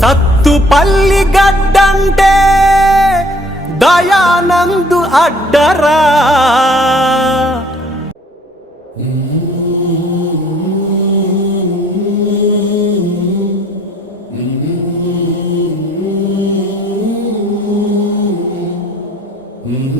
Sathupalli గడ్డంటే దయానందు అడ్డరా Mm-hmm.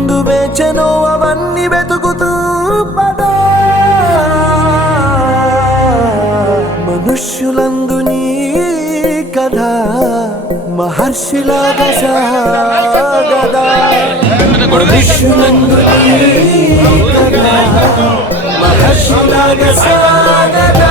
వెతుకుతూ మనుష్యులందు నీ కథ మహర్షిలాగా సాగదా మనుష్యులందు నీ కథ మహర్షిలాగా సాగదా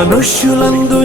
మనుష్యులందు